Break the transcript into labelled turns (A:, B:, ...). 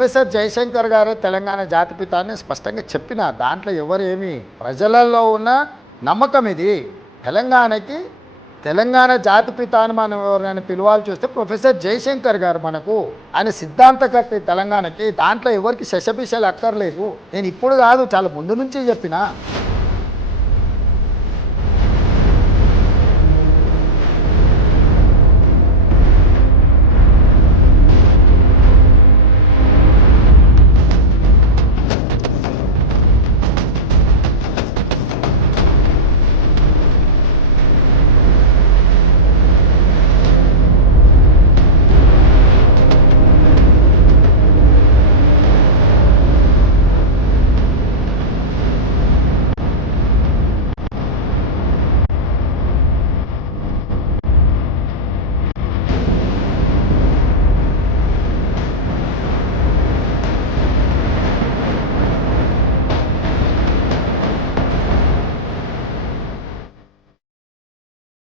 A: Professor Jayashankar గారే తెలంగాణ జాతిపిత అని స్పష్టంగా చెప్పిన దాంట్లో ఎవరు ఏమి ప్రజలలో ఉన్న నమ్మకం ఇది. తెలంగాణకి తెలంగాణ జాతిపిత అని మనం ఎవరైనా పిలవాలి చూస్తే ప్రొఫెసర్ జయశంకర్ గారు మనకు ఆయన సిద్ధాంతకర్త తెలంగాణకి దాంట్లో ఎవరికి శశపిశలు అక్కర్లేదు. నేను ఇప్పుడు కాదు చాలా ముందు నుంచే చెప్పిన.